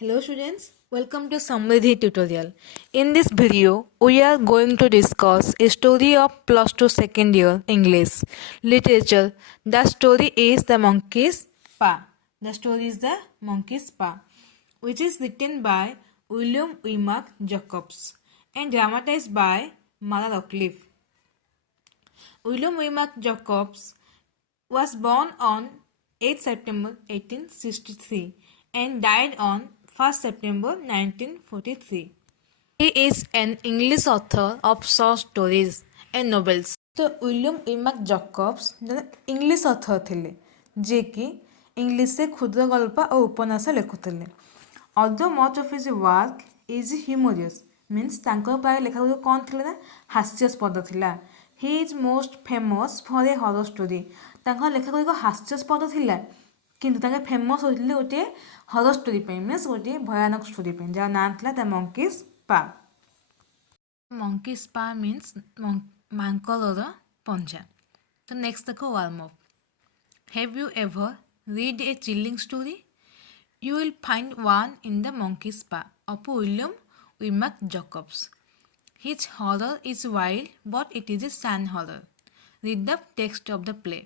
Hello students, welcome to Samridhi tutorial. In this video, we are going to discuss a story of plus 2 second year English literature. The story is The Monkey's Paw. The story is The Monkey's Paw, which is written by William Emack Jacobs and dramatized by Mara Rockcliffe. William Emack Jacobs was born on 8 September 1863 and died on 1st September 1943. He is an English author of short stories and novels. तो William Wymark Jacobs English author थे जे कि English से क्षुद्र गल्प और उपन्यास लिखुले although much of his work is humorous means प्राय लेखा गुड़ कौन थी ना हास्यास्पद थिला he is most famous for a horror story लेखा गुड़ हास्यास्पद थिला किंतु फेमस होते गोटे हरर स्टोरी मीन्स गोटे भयानक स्टोरी जार ना था द मंकीज पा मंकीज पा मीन्स मांकलर पंजा. तो नेक्स्ट देखो warm up. Have you ever read A chilling story? You will find one in The Monkey's Paw of William Emack Jacobs. His horror is wild, but it is a sand horror. Read the text of the play.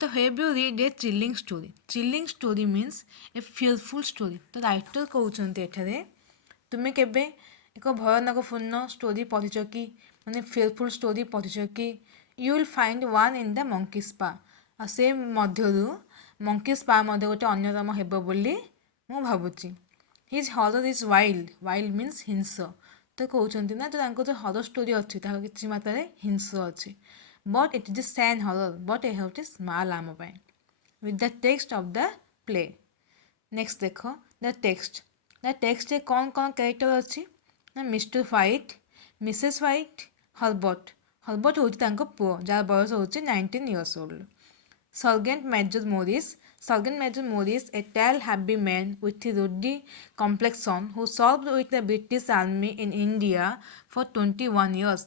So, have you read a chilling story? Chilling story means a fearful story. तो writer कहते एठारे तुम्हें केबे एक भयानकपूर्ण story पढ़िछ कि माने fearful story पढ़िछ कि you will find one in The Monkey's Paw. आ से मध्यरु मंकीज पा मध्य गोटे अन्यतम हेब बोली मु भावुची. His horror is wild. Wild means हिंस. तो कहते ना तो जो हरर स्टोरी अच्छी कि मात्रा हिंस अच्छी बट इट इज सैन हरर बट यह गोटे स्मॉल आम with the text of the play. Next देख द टेक्स्ट कौन कौन कैरेक्टर अच्छी ना mister White, Mrs White, Herbert. Herbert हूँ पुओ जार बयस हूँ 19 years old. Sergeant Major Morris, a tall, happy man with a ruddy complexion who served with the British Army in India for 21 years.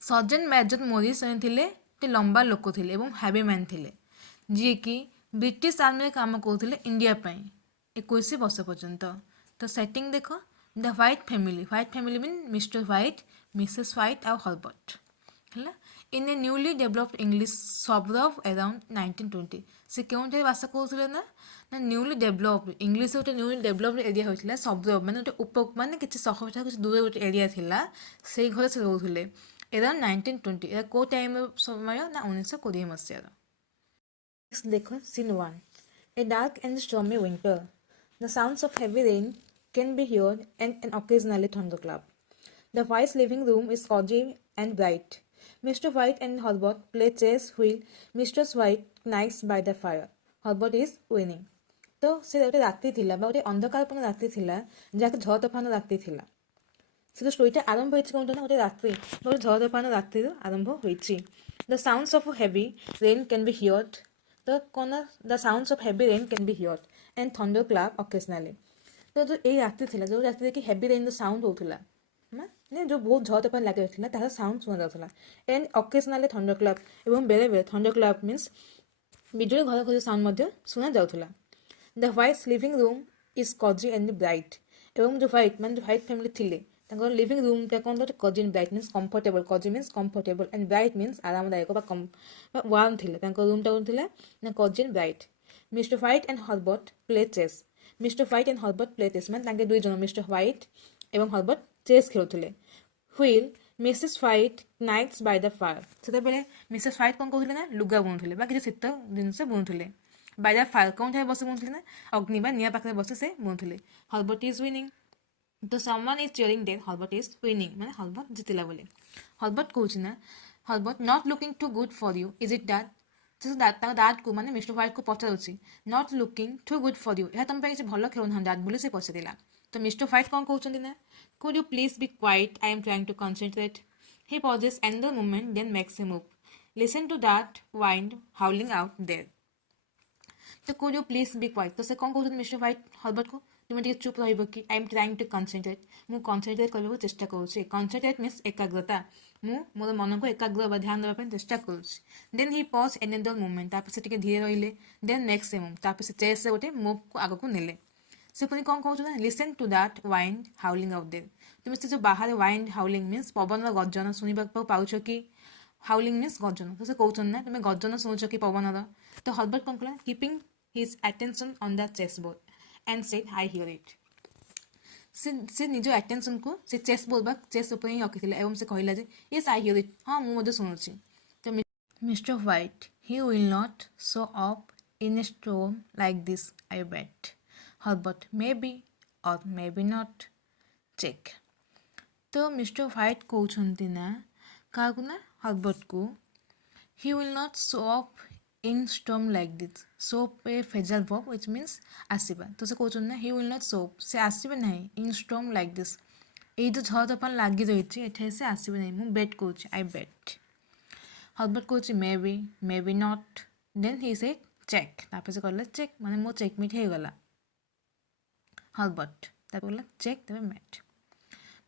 Sergeant Major Morris थे लंबा लोक थे और heavy man थे जी कि ब्रिटिश आर्मी काम करते इंडिया 21 वर्ष पर्यंत. तो सेटिंग देख the white family mean mister White, Mrs White और हर्बर्ट है इन ए न्यूली डेभलप्ड इंग्लिश सबरब अराउंड 1920. से क्यों बास करूँ ना न्यूली डेभलप्ड इंग्लिश गोटे न्यूली डेभलप्ड एरिया होता सबरब माने गोटे उप माने किसी सहर किसी दूर गोटे एरिया थिला से घर से रोले अराउंड 1920. एरा को टाइम समय ना 1920 मसीहार. नेक्स्ट देख scene 1. A dark and stormy winter. The sounds of heavy rain can be heard and occasionally thunderclap. The wife's living room is cozy and bright. Mr. White and Herbert play chess while Mrs. White knits by the fire. Herbert is winning. तो से गोटे राति थिला गोटे अंधकारपूर्ण राति थिला जहाँकि झड़ तोफान राति थिला. से तो स्टोरीटा आरंभ होइछि कोन ना गोटे राति गोटे झड़ तोफान राति आरंभ होइछि. The sounds of heavy rain can be heard. तो कौन the sounds of heavy rain can be heard and thunder clap occasionally. तो जो ए राति थिला जो राति कि हेवी रेन साउंड होउथिला ना जो बहुत झड़ तोफान लगे तार साउंड शुणा जाता एंड ऑकेजनली थंडर क्लैप एवं बेले बेले थंडर क्लैप मीन्स बिजुली घर घर साउंड शुणा जाता. The Whites living room is cosy and bright. एवं जो व्हाइट मान जो व्हाइट फैमिली थिले लिविंग रूम कौन तो cosy and bright means comfortable. Cosy means comfortable and bright means आरामदायक वार्म थिले रूम टा थिला ना cosy and bright. Mr White and Herbert play chess. Mr White and Herbert play chess मान दुई जन मिस्टर व्हाइट एवं हर्बर्ट चेस खेलुले. While Mrs White nights by the fire. से मिसेस व्हाइट कौन कहते ना लुगा बुणुले किसी शीत जिनस बुणुले. बाय द फायर कौन ठाई बस बुणुले ना अग्नि निआ पाखे बस से बुणुले. Herbert is winning. तो someone is cheering that Herbert is winning माने हर्बर्ट जितिला बोले. हर्बर्ट कहूँ ना Herbert not looking too good for you is it that. Dad को माने मिस्टर व्हाइट को पचारुची not looking too good for you यह तुम किसी भल खेल ना दाद बोली से पचारा. तो मिस्टर व्हाइट कौन कहते ना could you please be quiet, I am trying to concentrate. He pauses another moment then makes a move. Listen to that wind howling out there. तो could you please be quiet. तो से कौन कहते mister white Herbert को तुम्हें टे चुप रही कि I am trying to concentrate मुझे कनसेंट्रेट करने चेष्टा करुँच. कनसेंट्रेट मीन्स एकाग्रता. मोर मन को एकाग्र ध्यान देवाई चेष्टा करुँच. देन ही पज एनदर मुवमेंट तापर से धीरे रही देन नेक्स्ट ए मुव तापर से चेस गोटे मुव को आग को नेले. से पुणी कौन कहूँ ना listen to that wind howling out there तुम से जो बाहर वाइंड हाउलिंग मीन्स पवन गर्जन शुणा पाउछ कि हाउलिंग मीन्स गर्जन तो से कहते ना तुम गर्जन शुणुच कि पवन तो हर्बर्ट कौन कला keeping his attention on the chess board and said I hear it से निज अटेंशन को से चेस बोर्ड चेस उपर ही रखी एवं से कहला जे येस आई हियर इट हाँ मुझे शुणुची तो mister White he will not show up in a storm like this I bet Herbert may be और मे बी नॉट चेक तो मिस्टर व्हाइट कहते ना क्या ना हर्बर्ट को he will not show up in storm like this show up a phrasal verb which means ଆସିବା ତ ସେ କହୁଛନ୍ତି ନା he will not show up ସେ ଆସିବେ ନାହିଁ in storm like this ଏଇ ଯେଉଁ ଝଡ଼ ତୋଫାନ ଲାଗି ରହିଛି ଏଠାରେ ସେ ଆସିବେ ନାହିଁ ମୁଁ ବେଟ୍ କହୁଛି I bet ହର୍ବର୍ଟ କହୁଛି ମେ ବି ନଟ୍ ଦେନ୍ ହି ସେ ଚେକ୍ ତାପରେ ସେ କହିଲା ଚେକ୍ ମାନେ ମୋ ଚେକମିଟ୍ ହେଇଗଲା ହର୍ବର୍ଟ ତାପରେ କହିଲା ଚେକ୍ ତାପରେ ମେଟ୍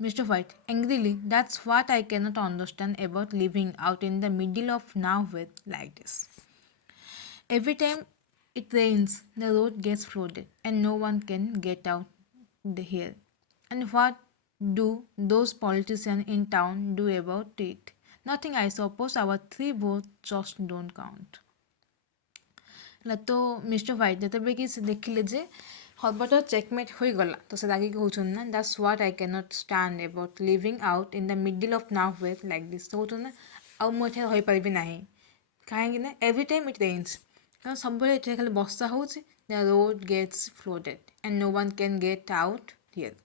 Mr. White, angrily, that's what I cannot understand about living out in the middle of nowhere like this. Every time it rains, the road gets flooded and no one can get out here. And what do those politicians in town do about it? Nothing, I suppose our 3 votes just don't count. तो mister white जिते कि से देखिले जे हर्बर्टर checkmate हो गला तो से रागी कहउछन ना that's what I can not stand about living out in the middle of nowhere like this तो कहउछन ना आ मो एठे होई परिबि नाही काहेकि ना एवरी टाइम इट रेन्स कारण सब बेले एठे खाली वर्षा होउछि the road gets flooded and no one can get out here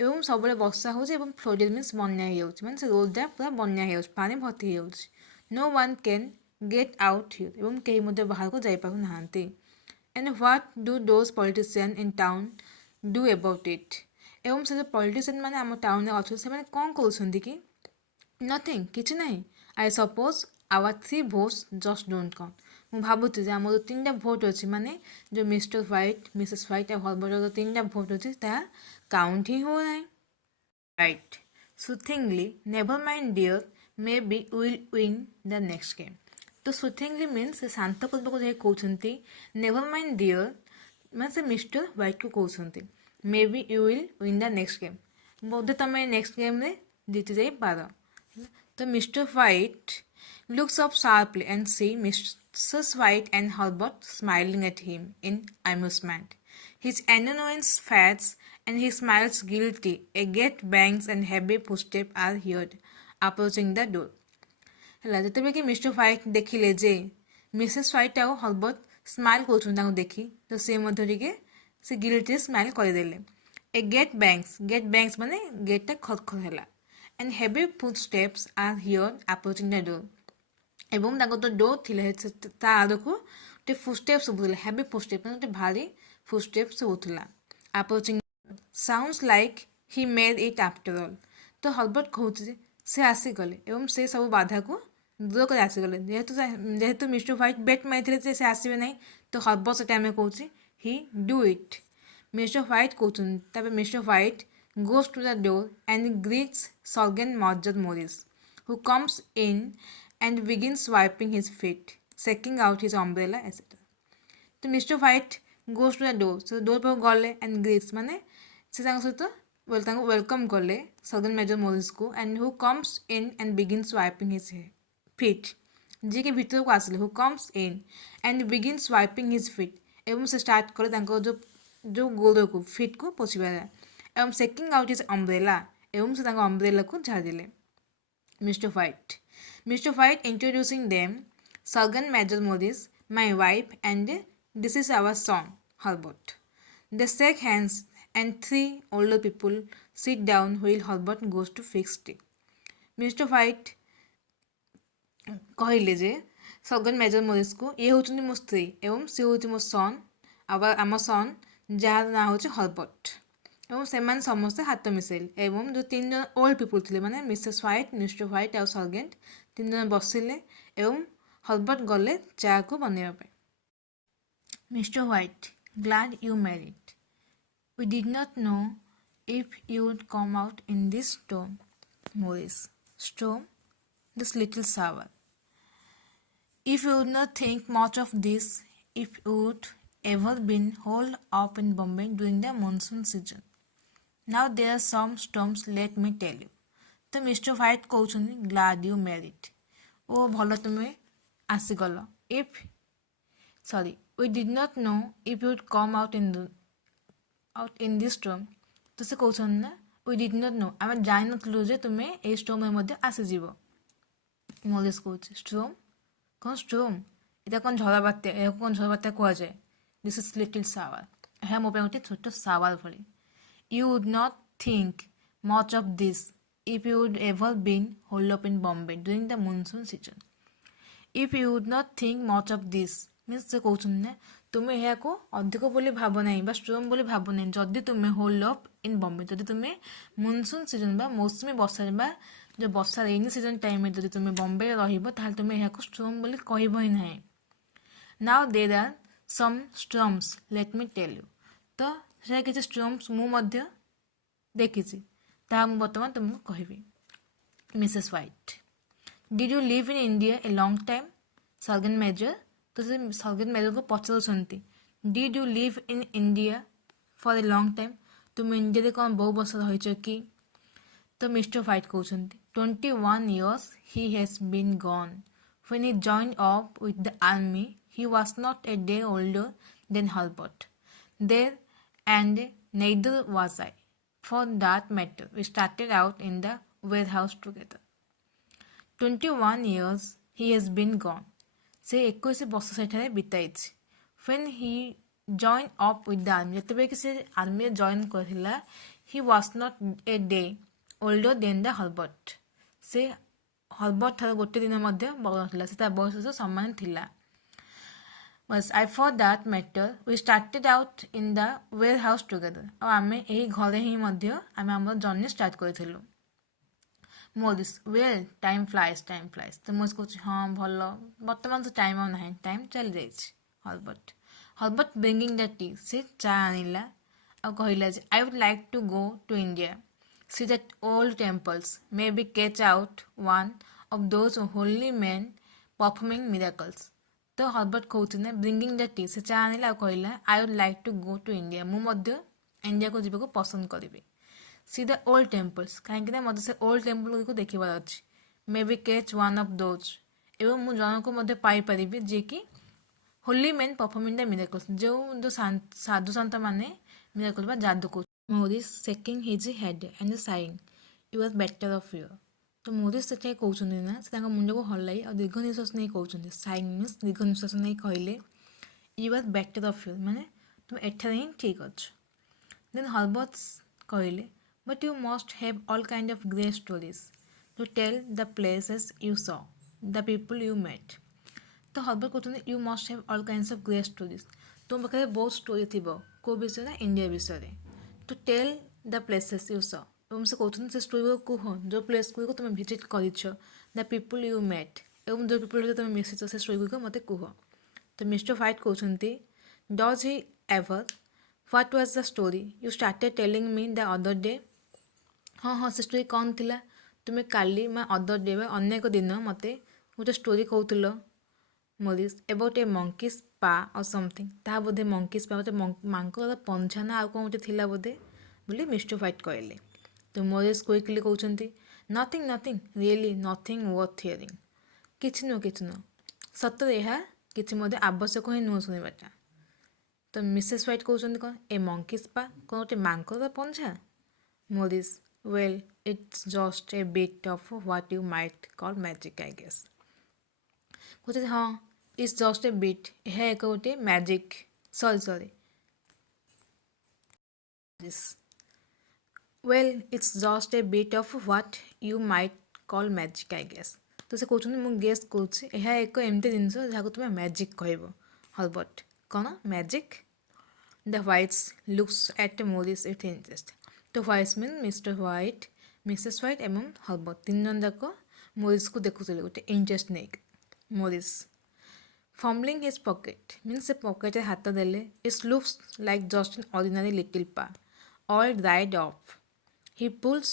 एवं सब बेले वर्षा होउछि एवं फ्लोडेड मीन्स बन्या हो जाउछि माने से रोड पूरा बन्या हो जाउछि पानी भर्ती हो जाउछि no one can get out here एवं कहीं मध्य बाहर को जाई पारु नाहांती and what do those politician in town do about it एवं से जो पॉलिटिशियन माने आम टाउन अच्छे से माने कौन करूछंती कि नथिंग किछि नाही I suppose our 3 votes just don't count मु भाबुछि जे हमर 3टा भोट अछि माने जो मिस्टर व्हाइट मिसेस व्हाइट और हर्बर्ट जो 3टा भोट अछि ता काउंट ही हो नाही right soothingly never mind dear maybe will win the next game तो सूथिंगली मीन्स से शांतपूर्वक जो कहते नेवर माइंड डियर मैं से मिस्टर व्हाइट को कहते may be you will win the next game बोधे तुम नेक्स्ट गेम रे जीति जाई पार तो mister White looks up sharply and see missus White and Herbert smiling at him in amusement. His annoyance fades and he smiles guilty. A gate bangs and heavy footsteps are heard approaching the door. ହେଲା ଯେତେବେଳେ କି mister white ଦେଖିଲେ ଯେ Mrs white ଆଉ Herbert smile କରୁଛନ୍ତି ତାଙ୍କୁ ଦେଖି ତ ସେ ମଧ୍ୟ ଟିକେ ସେ ଗିଲ୍ଟିରେ ସ୍ମାଇଲ୍ କରିଦେଲେ ଏ ଗେଟ୍ ବ୍ୟାଙ୍କ୍ସ ମାନେ ଗେଟ୍ଟା ଖତ ଖତ ହେଲା and heavy footsteps are hear approaching the door ଏବଂ ତାଙ୍କର ତ ଡୋର୍ ଥିଲା ତା ଆଡ଼କୁ ଗୋଟେ ଫୁଟ୍ ଷ୍ଟେପ୍ ଶୁଭୁଥିଲା ହେଭି ଫୁଟ୍ ଷ୍ଟେପ୍ ମାନେ ଗୋଟେ ଭାରି ଫୁଟ୍ ଷ୍ଟେପ୍ ଶୁଭୁଥିଲା approaching sounds like he made it after all ତ ହର୍ବର୍ଟ କହୁଛି ଯେ ସେ ଆସିଗଲେ ଏବଂ ସେ ସବୁ ବାଧାକୁ ଦୂର କରି ଆସିଗଲେ ଯେହେତୁ ମିଷ୍ଟର ହ୍ୱାଇଟ୍ ବେଟ୍ ମାରିଥିଲେ ଯେ ସେ ଆସିବେ ନାହିଁ ତ ହର୍ବର୍ଟ ସେ ଟାଇମ୍ରେ କହୁଛି ହି ଡୁ ଇଟ୍ ମିଷ୍ଟର ହ୍ୱାଇଟ୍ କହୁଛନ୍ତି ତାପରେ Mr White goes to the door and greets sergeant major Morris who comes in and begins wiping his feet shaking out his umbrella etcetera ତ Mr White goes to the door ସେ door ପାଖକୁ ଗଲେ and ଗ୍ରିଟ୍ସ ମାନେ ସେ ତାଙ୍କ ସହିତ ତାଙ୍କୁ welcome କଲେ ସର୍ଗେନ୍ ମେଜର ମୋରିସ୍କୁ and who comes in and begins wiping his feet ଯିଏକି ଭିତରକୁ ଆସିଲେ who comes in and begins wiping his feet ଏବଂ ସେ ଷ୍ଟାର୍ଟ କଲେ ତାଙ୍କ ଯେଉଁ ଗୋଡ଼କୁ ଫିଟ୍କୁ ପୋଛିବାରେ ଏବଂ ସେକିଂ ଆଉଟ୍ ହିଜ୍ ଅମ୍ବ୍ରେଲା ଏବଂ ସେ ତାଙ୍କ ଅମ୍ବ୍ରେଲାକୁ ଝାଡ଼ିଲେ Mr White introducing them sergeant major Morris my wife and this is our son Herbert they shake hands and 3 older people sit down while Herbert goes to fix tea. Mr. White कहले जे सगन major Morris को ये होचुनी मो स्त्री एवं से होची मो सन आम सन जार ना होची हर्बर्ट एवं सेमान समस्त हाथ मिसेल एवं जो 3 जन ओल्ड पीपुल थिले माने मिसेस व्हाइट मिस्टर व्हाइट और सर्गेंट 3 जन बसिले एवं हर्बर्ट गले चा को बनेबा पे mister white glad you married We did not know if you would come out in this storm, Morris. Storm? This little shower. If you would not think much of this, if you would ever been holed up in Bombay during the monsoon season. Now there are some storms, let me tell you. ତ Mr White କହୁଛନ୍ତି ଗ୍ଲାଡ୍ you married ଓ ଭଲ ତୁମେ ଆସିଗଲ we did not know if you would come out in this storm. ତ ସେ କହୁଛନ୍ତି ନା we did not know ଆମେ ଜାଣିନଥିଲୁ ଯେ ତୁମେ ଏଇ ଷ୍ଟୋର୍ମରେ ମଧ୍ୟ ଆସିଯିବ। ମଲିସ୍ କହୁଛି ଷ୍ଟୋର୍ମ କ'ଣ ଷ୍ଟୋର୍ମ ଏଇଟା କ'ଣ ଝଡ଼ ବାତ୍ୟା ଏହାକୁ କ'ଣ ଝଡ଼ ବାତ୍ୟା କୁହାଯାଏ। ଦିସ୍ ଇଜ୍ ଲିଟିଲ୍ ସାୱାର ଏହା ମୋ ପାଇଁ ଗୋଟେ ଛୋଟ ସାୱାର ଭଳି। You would not think much of this if you would ever been holed up in Bombay during the monsoon season. If you would not think much of this means ସେ କହୁଛନ୍ତି ନା ତୁମେ ଏହାକୁ ଅଧିକ ବୋଲି ଭାବ ନାହିଁ ବା ଷ୍ଟ୍ରମ୍ ବୋଲି ଭାବ ନାହିଁ ଯଦି ତୁମେ ହୋଲ୍ଡ ଅପ୍ ଇନ୍ ବମ୍ବେ ଯଦି ତୁମେ ମନସୁନ୍ ସିଜନ୍ ବା ମୌସୁମୀ ବର୍ଷାରେ ବା ଯେଉଁ ବର୍ଷା ରେନି ସିଜନ୍ ଟାଇମ୍ରେ ଯଦି ତୁମେ ବମ୍ବେରେ ରହିବ ତାହେଲେ ତୁମେ ଏହାକୁ ଷ୍ଟ୍ରମ୍ ବୋଲି କହିବ ହିଁ ନାହିଁ। Now there are some strums let me tell you ତ ସେଟା କିଛି ଷ୍ଟ୍ରମ୍ସ ମୁଁ ମଧ୍ୟ ଦେଖିଛି ତାହା ମୁଁ ବର୍ତ୍ତମାନ ତୁମକୁ କହିବି। Mrs White did you live in India a long time sergeant major ତ ସେ ସର୍ଗେନ୍ ମେଜରକୁ ପଚାରୁଛନ୍ତି did you live in India for a long time ତୁମେ ଇଣ୍ଡିଆରେ କ'ଣ ବହୁ ବର୍ଷ ରହିଛ କି? ତ ମିଷ୍ଟର ହ୍ୱାଇଟ୍ କହୁଛନ୍ତି 21 years he has been gone. When he joined up with the army he was not a day older than Herbert there and neither was I. For that matter, we started out in the warehouse together. 21 years he has been gone. ସେ 21 ବର୍ଷ ସେଠାରେ ବିତାଇଛି। When he joined up with the army ଯେତେବେଳେ କି ସେ ଆର୍ମିରେ join କରିଥିଲା he was not a day older than the Herbert. ସେ Herbert ଠାରୁ ଗୋଟେ ଦିନ ମଧ୍ୟ ବଡ଼ ନଥିଲା ସେ ତା ବୟସ ସହ ସମାନ ଥିଲା। I for that matter we started out in the warehouse together ଆଉ ଆମେ ଏହି ଘରେ ହିଁ ମଧ୍ୟ ଆମେ ଆମର ଜର୍ଣ୍ଣି ଷ୍ଟାର୍ଟ କରିଥିଲୁ। ମୋରିସ୍ ୱେଲ୍ ଟାଇମ୍ ଫ୍ଲାଇଜ୍ ତ ମୋରିସ୍ କହୁଛି ହଁ ଭଲ ବର୍ତ୍ତମାନ ତ ଟାଇମ୍ ଆଉ ନାହିଁ ଟାଇମ୍ ଚାଲିଯାଇଛି। ହର୍ବର୍ଟ ବ୍ରିଙ୍ଗିଂ ଦ ଟି ସେ ଚା ଆଣିଲା ଆଉ କହିଲା ଯେ I would like to go to India, see that old temples, maybe catch out one of those holy men performing miracles. ତ ହର୍ବର୍ଟ କହୁଛି ନା ବ୍ରିଙ୍ଗିଂ ଦ ଟି ସେ ଚା ଆଣିଲା ଆଉ କହିଲା I would like to go to India ମୁଁ ମଧ୍ୟ ଇଣ୍ଡିଆକୁ ଯିବାକୁ ପସନ୍ଦ କରିବି। ସି ଦ ଓଲ୍ଡ ଟେମ୍ପଲ୍ସ କାହିଁକି ନା ମୋତେ ସେ ଓଲ୍ଡ ଟେମ୍ପଲ୍ ଗୁଡ଼ିକୁ ଦେଖିବାର ଅଛି। Maybe catch one of those ଏବଂ ମୁଁ ଜଣକୁ ମଧ୍ୟ ପାଇପାରିବି ଯିଏକି holy men performing the miracles ଯେଉଁ ସାଧୁ ସନ୍ତମାନେ ମିରାକଲ୍ ବା ଯାଦୁ କରୁଛନ୍ତି। Morris shaking his head and saying you are better off you. ତ ମୋରିସ୍ ସେଠାରେ କହୁଛନ୍ତି ନା ସେ ତାଙ୍କ ମୁଣ୍ଡକୁ ହଲାଇ ଆଉ ଦୀର୍ଘ ନିଶ୍ୱାସ ନେଇ କହୁଛନ୍ତି ସାଇଂ ମିନ୍ସ ଦୀର୍ଘ ନିଶ୍ୱାସ ନେଇ କହିଲେ you are better off you ମାନେ ତୁମେ ଏଠାରେ ହିଁ ଠିକ୍ ଅଛ। ଦେନ୍ ହର୍ବର୍ଟ କହିଲେ but you must have all kind of great stories to tell the places you saw, the people you met. ତ ହର୍ବର୍ଟ କହୁଛନ୍ତି you must have all kinds of great stories ତୁମ ପାଖରେ ବହୁତ ଷ୍ଟୋରି ଥିବ କେଉଁ ବିଷୟରେ India ବିଷୟରେ to tell the places you saw ଏବଂ ସେ କହୁଛନ୍ତି ସେ ଷ୍ଟୋରି ଗୁଡ଼ିକୁ କୁହ ଯେଉଁ ପ୍ଲେସ୍ ଗୁଡ଼ିକୁ ତୁମେ ଭିଜିଟ୍ କରିଛ the people you met ଏବଂ ଯେଉଁ ପିପୁଲ୍ ସହିତ ତୁମେ ମିଶିଛ ସେ ଷ୍ଟୋରି ଗୁଡ଼ିକ ମୋତେ କୁହ। ତ ମିଷ୍ଟର ହ୍ୱାଇଟ୍ କହୁଛନ୍ତି does he ever what was the story you started telling me the other day? ହଁ ସେ ଷ୍ଟୋରି କ'ଣ ଥିଲା ତୁମେ କାଲି ବା ଅଦର ଡେ ବା ଅନ୍ୟ ଏକ ଦିନ ମୋତେ ଗୋଟେ ଷ୍ଟୋରି କହୁଥିଲ Morris about A monkey spa or something ତାହା ବୋଧେ ମଙ୍କି ସ୍ପା ଗୋଟେ ମାଙ୍କଡ଼ ପଞ୍ଝା ନା ଆଉ କ'ଣ ଗୋଟେ ଥିଲା ବୋଧେ ବୋଲି ମିଷ୍ଟର ହ୍ୱାଇଟ୍ କହିଲେ। ତ ମୋରିସ୍ କୁଇକଲି କହୁଛନ୍ତି Nothing really Nothing worth hearing କିଛି ନୁହଁ ସତରେ ଏହା କିଛି ମଧ୍ୟ ଆବଶ୍ୟକ ହିଁ ନୁହଁ ଶୁଣିବାଟା। ତ ମିସେସ୍ ହ୍ୱାଇଟ୍ କହୁଛନ୍ତି କ'ଣ ଏ ମଙ୍କି ସ୍ପା କ'ଣ ଗୋଟେ ମାଙ୍କଡ଼ ପଞ୍ଝା? Morris well it's just a bit of what you might call magic I guess। କହୁଛନ୍ତି ହଁ it's just a bit ଏହା ଏକ ଗୋଟେ magic sorry well it's just a bit of what you might call magic I guess। ତ ସେ କହୁଛନ୍ତି ମୁଁ gas କରୁଛି ଏହା ଏକ ଏମିତି ଜିନିଷ ଯାହାକୁ ତୁମେ ମ୍ୟାଜିକ୍ କହିବ। ହର୍ବର୍ଟ କ'ଣ magic? The Whites looks at Morris with interest. ତ Whites mean Mr White Mrs White ଏବଂ ହର୍ବର୍ଟ ତିନି ଜଣ ଯାକ ମୋରିସ୍କୁ ଦେଖୁଥିଲେ ଗୋଟେ ଇଣ୍ଟରେଷ୍ଟ ନେଇକି। Morris fumbling his pocket means ସେ ପକେଟ୍ରେ ହାତ ଦେଲେ it's looks like just an ordinary little paw all dried off. He pulls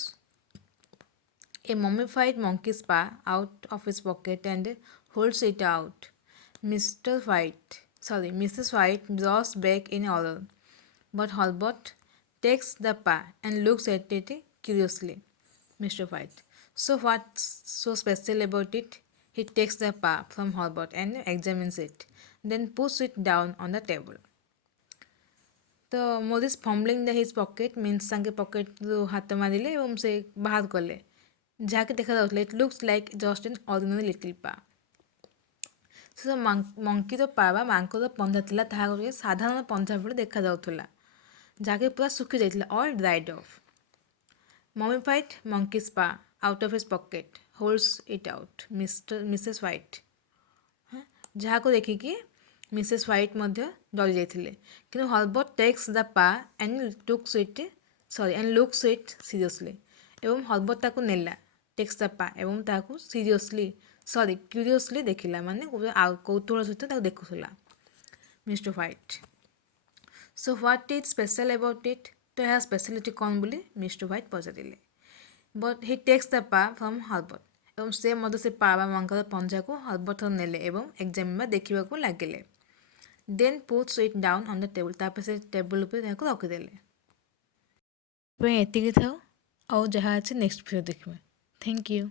a mummified monkey's paw out of his pocket and holds it out. Mr. White Mrs. White draws back in horror, but Halbert takes the pie and looks at it curiously. Mr. White. So what's so special about it? He takes the pie from Halbert and examines it, then puts it down on the table. ତ ମୋଦିସ୍ ଫମ୍ବଲିଂ ଦ his pocket means ତାଙ୍କେ ପକେଟ୍ରୁ ହାତ ମାରିଲେ ଏବଂ ସେ ବାହାର କଲେ ଯାହାକି ଦେଖାଯାଉଥିଲା it looks like just an ordinary little paw. ସେ ମଙ୍କିର ପା ବା ମାଙ୍କର ପଞ୍ଝା ଥିଲା ତାହା ଗୋଟେ ସାଧାରଣ ପଞ୍ଝା ଭଳି ଦେଖାଯାଉଥିଲା ଯାହାକି ପୁରା ଶୁଖି ଯାଇଥିଲା all dried off. Mummified monkey's paw out of his pocket holds it out Mrs White ଯାହାକୁ ଦେଖିକି ମିସେସ୍ ହ୍ୱାଇଟ୍ ମଧ୍ୟ ଡରି ଯାଇଥିଲେ କିନ୍ତୁ ହଲବର୍ଟ ଟେକ୍ସ ଦ ପା ଆଣ୍ଡ ଲୁକ୍ସ ଇଟ୍ ସିରିୟସଲି ଏବଂ ହଲବର୍ଟ ତାକୁ ନେଲା ଟେକ୍ସ ଦ ପା ଏବଂ ତାହାକୁ କ୍ୟୁରିୟସଲି ଦେଖିଲା ମାନେ କୌତୁହଳ ସହିତ ତାକୁ ଦେଖୁଥିଲା Mr White. So what is special about it ତ ଏହା ସ୍ପେଶାଲିଟି କ'ଣ ବୋଲି ମିଷ୍ଟର ହ୍ୱାଇଟ୍ ପଚାରିଲେ। But he takes the paw from ହଲବର୍ଟ ଏବଂ ସେ ମଧ୍ୟ ସେ ପା ବା ମାଙ୍କର ପଞ୍ଝାକୁ ହଲବର୍ଟ ନେଲେ ଏବଂ ଏକ୍ସାମିନ୍ ବା ଦେଖିବାକୁ ଲାଗିଲେ। ଦେନ୍ ପୁଟ୍ସ ଇଟ୍ ଡାଉନ୍ ଅନ୍ ଦ ଟେବୁଲ୍ ତାପରେ ସେ ଟେବୁଲ୍ ଉପରେ ତାହାକୁ ରଖିଦେଲେ। ଏତିକି ଥାଉ ଆଉ ଯାହା ଅଛି ନେକ୍ସଟ ଭିଡ଼ିଓ ଦେଖିବା। Thank you.